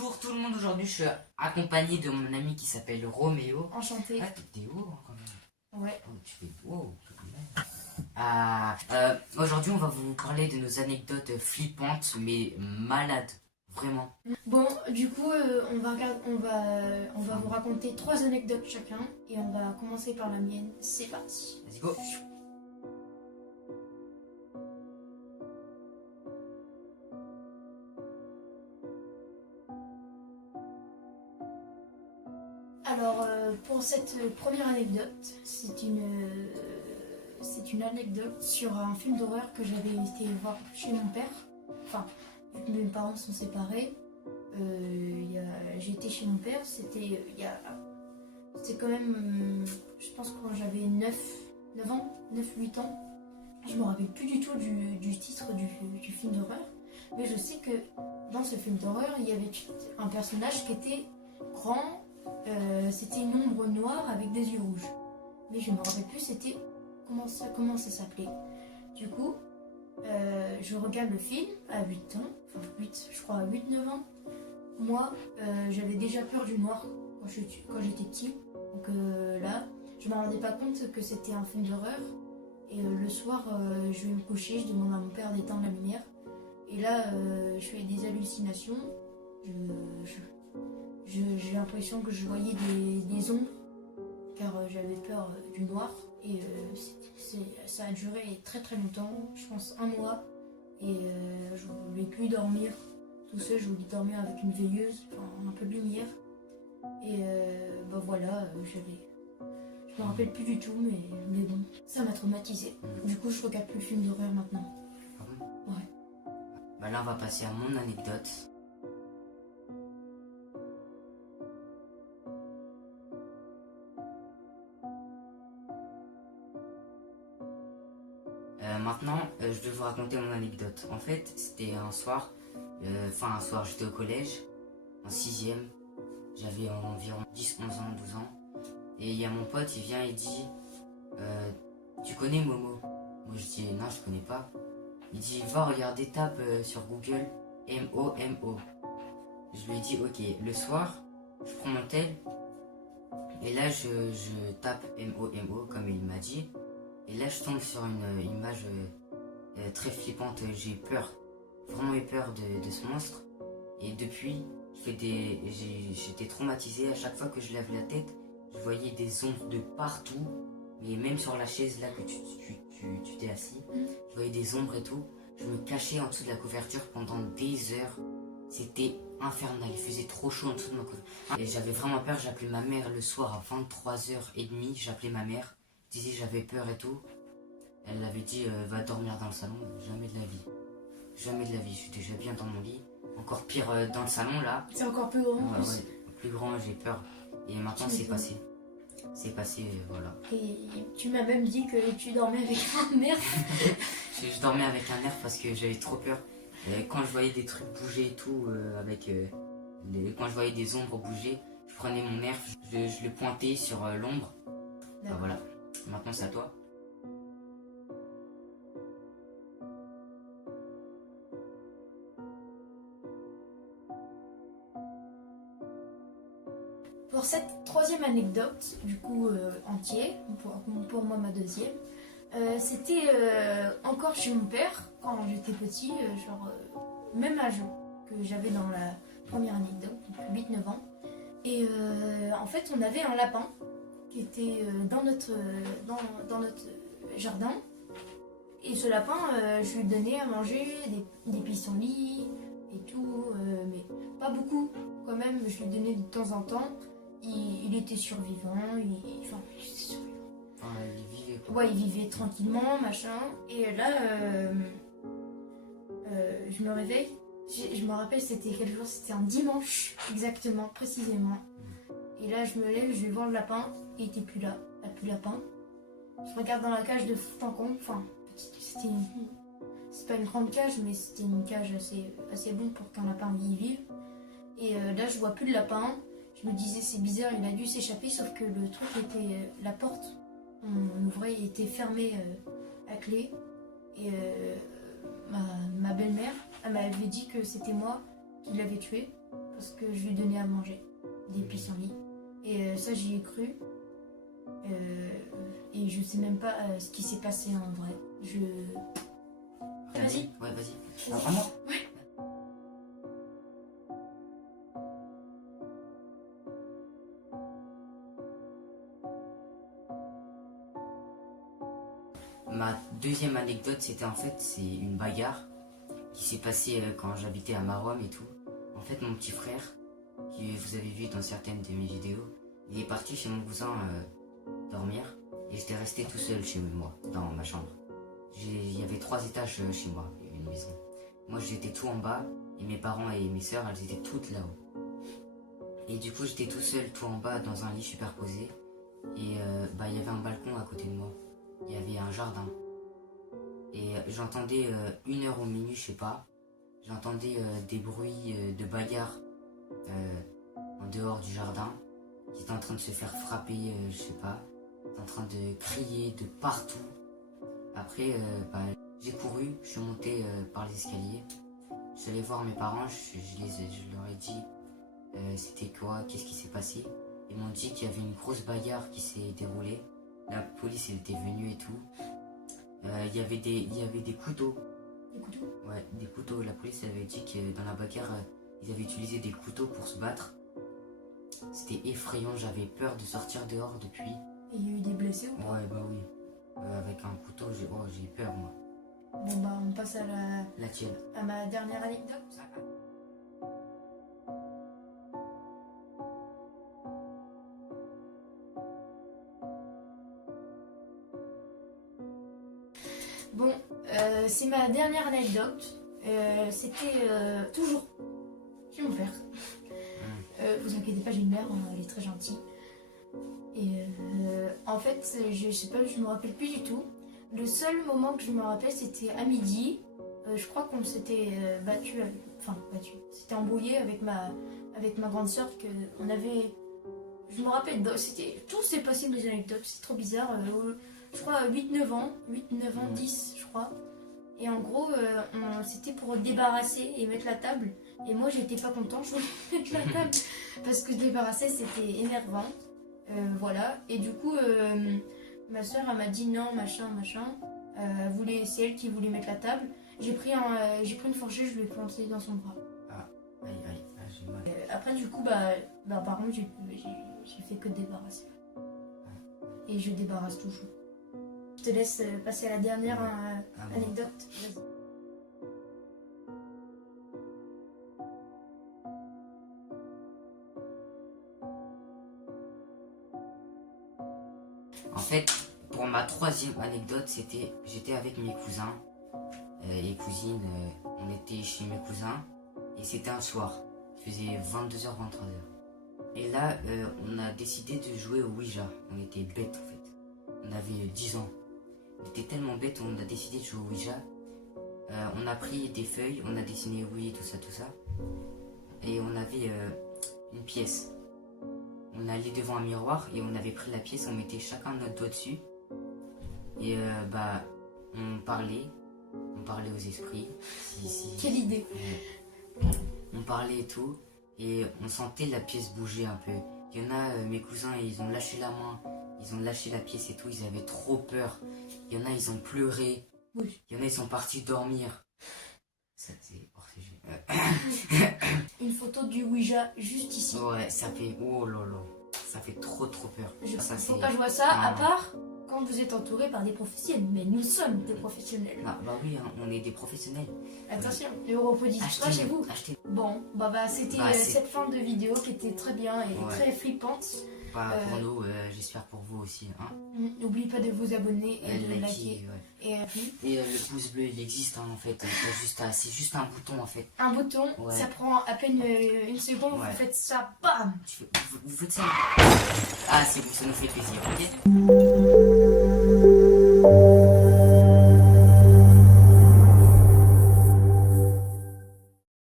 Bonjour tout le monde, aujourd'hui je suis accompagné de mon ami qui s'appelle Roméo. Enchanté. Ah, t'es haut quand même. Ouais. Oh, tu fais wow. Aujourd'hui on va vous parler de nos anecdotes flippantes mais malades, vraiment. Bon, du coup, on va vous raconter 3 anecdotes chacun et on va commencer par la mienne. C'est parti. Vas-y go. Alors, pour cette première anecdote, c'est une anecdote sur un film d'horreur que j'avais été voir chez mon père. Enfin, vu que mes parents sont séparés, j'ai été chez mon père. C'était quand même, je pense quand j'avais 9 ans, 9-8 ans. Je me rappelle plus du tout du titre du film d'horreur, mais je sais que dans ce film d'horreur, il y avait un personnage qui était grand. C'était une ombre noire avec des yeux rouges. Mais je me rappelle plus c'était comment ça s'appelait. Du coup, je regarde le film à 8 ans, enfin 8, je crois à 8-9 ans. Moi, j'avais déjà peur du noir quand j'étais petit. Donc là, je ne me rendais pas compte que c'était un film d'horreur. Et le soir, je vais me coucher, je demande à mon père d'éteindre la lumière. Et là, je fais des hallucinations. J'ai l'impression que je voyais des ombres, car j'avais peur du noir. Et ça a duré très très longtemps, je pense 1 mois. Et je ne voulais plus dormir tout seul, je voulais dormir avec une veilleuse, enfin, un peu de lumière. Et voilà, je me rappelle plus du tout, mais bon, ça m'a traumatisée. Du coup, je regarde plus le film d'horreur maintenant. Ah bon? Ouais. Bah là on va passer à mon anecdote. Maintenant, je vais vous raconter mon anecdote. En fait, c'était un soir, j'étais au collège, en 6ème, j'avais environ 10, 11 ans, 12 ans, et il y a mon pote, il vient et dit, tu connais Momo? Moi je dis, non, je connais pas. Il dit, va regarder, tape sur Google, M-O-M-O. Je lui ai dit, ok, le soir, je prends mon tel, et là je tape M-O-M-O, comme il m'a dit. Et là, je tombe sur une image très flippante. J'ai peur, vraiment eu peur de ce monstre. Et depuis, j'étais traumatisé. À chaque fois que je lève la tête, je voyais des ombres de partout. Mais même sur la chaise là que tu t'es assis, je voyais des ombres et tout. Je me cachais en dessous de la couverture pendant des heures. C'était infernal, il faisait trop chaud en dessous de ma couverture. Et j'avais vraiment peur, j'appelais ma mère le soir à 23h30. J'appelais ma mère. Disait j'avais peur et tout. Elle avait dit va dormir dans le salon. Jamais de la vie. Jamais de la vie. J'étais déjà bien dans mon lit. Encore pire dans le salon là. C'est encore plus grand. Ouais, plus grand, j'ai peur. Et maintenant c'est passé. C'est passé, voilà. Et tu m'as même dit que tu dormais avec un nerf. Je dormais avec un nerf parce que j'avais trop peur. Et quand je voyais des trucs bouger et tout, quand je voyais des ombres bouger, je prenais mon nerf, je le pointais sur l'ombre. Bah, voilà. Maintenant c'est à toi. Pour cette 3e anecdote, du coup entier, pour moi ma 2e, c'était encore chez mon père quand j'étais petit, même âge que j'avais dans la première anecdote, donc 8-9 ans. Et en fait, on avait un lapin qui était dans notre jardin. Et ce lapin, je lui donnais à manger des pissenlits et tout, mais pas beaucoup quand même, je lui donnais de temps en temps. Il était survivant, il était survivant. Il vivait quoi. Ouais, il vivait tranquillement, machin. Et là, je me réveille. Je me rappelle, c'était quel jour? C'était un dimanche, exactement, précisément. Et là, je me lève, je vais voir le lapin. Il était plus là, il n'y a plus de lapin. Je regarde dans la cage de fond en comble. Enfin, c'est pas une grande cage, mais c'était une cage assez bonne pour qu'un lapin y vive. Et là, je vois plus de lapin. Je me disais, c'est bizarre, il a dû s'échapper, sauf que le truc était, la porte, on ouvrait, il était fermé à clé. Et ma belle-mère, elle m'avait dit que c'était moi qui l'avais tué, parce que je lui donnais à manger des pissenlits. Et ça, j'y ai cru. Et je sais même pas ce qui s'est passé en vrai. Vas-y. Ouais, vas-y. Vas-y. Ah, vraiment? Ouais. Ma deuxième anecdote, c'était en fait, c'est une bagarre qui s'est passée quand j'habitais à Marom et tout. En fait, mon petit frère, qui vous avez vu dans certaines de mes vidéos, il est parti chez mon cousin dormir et j'étais resté tout seul chez moi, dans ma chambre. Il y avait 3 étages chez moi, une maison. Moi, j'étais tout en bas et mes parents et mes soeurs, elles étaient toutes là-haut. Et du coup, j'étais tout seul, tout en bas, dans un lit superposé. Et il y avait un balcon à côté de moi. Il y avait un jardin. Et j'entendais 1h ou minuit, je sais pas. J'entendais des bruits de bagarre en dehors du jardin. Qui étaient en train de se faire frapper, je sais pas. Ils étaient en train de crier de partout. Après, j'ai couru, je suis monté par les escaliers. Je suis allé voir mes parents, je leur ai dit c'était quoi, qu'est-ce qui s'est passé. Ils m'ont dit qu'il y avait une grosse bagarre qui s'est déroulée. La police elle était venue et tout. Il y avait des couteaux. Des couteaux? Ouais, des couteaux. La police avait dit que dans la bagarre, ils avaient utilisé des couteaux pour se battre. C'était effrayant, j'avais peur de sortir dehors depuis. Et il y a eu des blessés ou pas? Ouais, bah oui. Avec un couteau, j'ai peur moi. Bon bah on passe à La tienne. à ma dernière anecdote. Bon, c'est ma dernière anecdote. C'était toujours chez mon père. Vous inquiétez pas, j'ai une mère, elle est très gentille. Et en fait, je sais pas, je me rappelle plus du tout. Le seul moment que je me rappelle, c'était à midi. Je crois qu'on s'était battu, c'était embrouillé avec ma grande soeur. On avait, je me rappelle, tout s'est passé dans les anecdotes, c'est trop bizarre. Je crois 8-9 ans, 10 je crois. Et en gros, c'était pour débarrasser et mettre la table. Et moi, j'étais pas contente, je voulais mettre la table. Parce que débarrasser, c'était énervant. Voilà. Et du coup, ma soeur, elle m'a dit non, machin. C'est elle qui voulait mettre la table. J'ai pris une fourchette, je lui ai plantée dans son bras. Ah, aïe, j'ai mal. Après, du coup, par contre, j'ai fait que débarrasser. Et je débarrasse toujours. Je te laisse passer à la dernière anecdote. Vas-y. En fait, pour ma troisième anecdote, j'étais avec mes cousins et cousines. On était chez mes cousins et c'était un soir. Il faisait 22h, 23h. Et là, on a décidé de jouer au Ouija. On était bêtes en fait. On avait 10 ans. On était tellement bêtes, on a décidé de jouer au Ouija. On a pris des feuilles, on a dessiné oui, tout ça. Et on avait une pièce. On allait devant un miroir et on avait pris la pièce, on mettait chacun notre doigt dessus. Et on parlait aux esprits. Quelle idée! On parlait et tout, et on sentait la pièce bouger un peu. Il y en a, mes cousins, ils ont lâché la main, ils ont lâché la pièce et tout, ils avaient trop peur. Il y en a, ils ont pleuré. Oui. Il y en a, ils sont partis dormir. Ça, c'est hors sujet. Une photo du Ouija juste ici. Ouais, ça fait, oh là là, ça fait trop peur. Faut pas jouer à ça, à part quand vous êtes entouré par des professionnels. Mais nous sommes des professionnels. Ah, bah oui, hein, on est des professionnels. Attention, Europodis, pas chez vous. Achetez. Bon, c'était cette fin de vidéo qui était très bien et très flippante. Pour nous, j'espère pour vous aussi. Hein. N'oubliez pas de vous abonner et de liker. Ouais. Et le pouce bleu, il existe hein, en fait. C'est juste un bouton en fait. Un bouton, ça prend à peine une seconde. Vous faites ça, bam. Vous faites ça. Ah, c'est bon, ça nous fait plaisir. Ok.